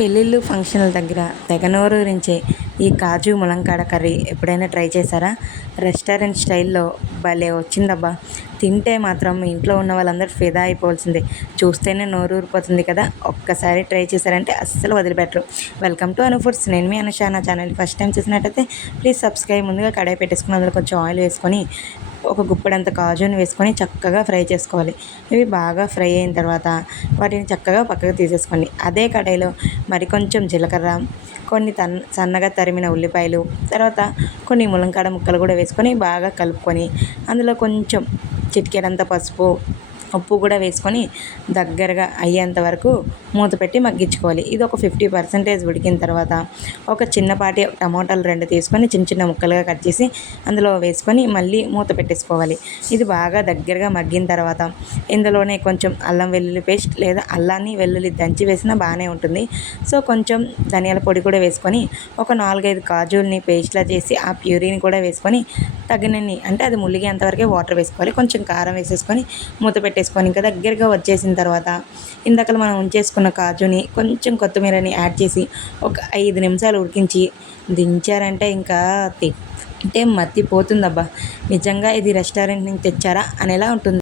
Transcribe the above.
పెళ్ళిళ్ళు ఫంక్షన్ల దగ్గర తెగ నోరూరించే ఈ కాజు ములంకాడ కర్రీ ఎప్పుడైనా ట్రై చేశారా? రెస్టారెంట్ స్టైల్లో భలే వచ్చిందబ్బా! తింటే మాత్రం మీ ఇంట్లో ఉన్న వాళ్ళందరూ ఫిదా అయిపోవాల్సిందే. చూస్తేనే నోరూరిపోతుంది కదా! ఒక్కసారి ట్రై చేశారంటే అస్సలు వదిలిపెట్టరు. Welcome to Anu foods. నేను మీ అనుష. నా ఛానల్ ఫస్ట్ టైం చూసినట్టయితే ప్లీజ్ సబ్స్క్రైబ్. ముందుగా కడాయి పెట్టేసుకుని అందులో కొంచెం ఆయిల్ వేసుకొని ఒక గుప్పెడంత కాజుని వేసుకొని చక్కగా ఫ్రై చేసుకోవాలి. ఇవి బాగా ఫ్రై అయిన తర్వాత వాటిని చక్కగా పక్కకు తీసేసుకోండి. అదే కడాయిలో మరి కొంచెం జీలకర్ర, కొన్ని సన్నగా తరిమిన ఉల్లిపాయలు, తర్వాత కొన్ని ములంకాడ ముక్కలు కూడా వేసుకొని బాగా కలుపుకొని అందులో కొంచెం చిటికెడంత పసుపు, ఉప్పు కూడా వేసుకొని దగ్గరగా అయ్యేంత వరకు మూత పెట్టి మగ్గించుకోవాలి. ఇది ఒక 50% ఉడికిన తర్వాత ఒక చిన్నపాటి టమోటాలు 2 తీసుకొని చిన్న చిన్న ముక్కలుగా కట్ చేసి అందులో వేసుకొని మళ్ళీ మూత పెట్టేసుకోవాలి. ఇది బాగా దగ్గరగా మగ్గిన తర్వాత ఇందులోనే కొంచెం అల్లం వెల్లుల్లి పేస్ట్ లేదా అల్లాన్ని వెల్లుల్లి దంచి వేసినా బాగానే ఉంటుంది. సో కొంచెం ధనియాల పొడి కూడా వేసుకొని ఒక 4-5 కాజుల్ని పేస్ట్లా చేసి ఆ ప్యూరీని కూడా వేసుకొని తగినన్ని, అంటే అది ములిగేంతవరకే వాటర్ వేసుకోవాలి. కొంచెం కారం వేసేసుకొని మూత పెట్టేసుకొని ఇంకా దగ్గరగా వచ్చేసిన తర్వాత ఇందాక మనం ఉంచేసుకున్న కాజుని కొంచెం కొత్తిమీరని యాడ్ చేసి ఒక 5 నిమిషాలు ఉడికించి దించారంటే ఇంకా తింటే మతిపోతుందబ్బా! నిజంగా ఇది రెస్టారెంట్ నుంచి తెచ్చారా అనేలా ఉంటుంది.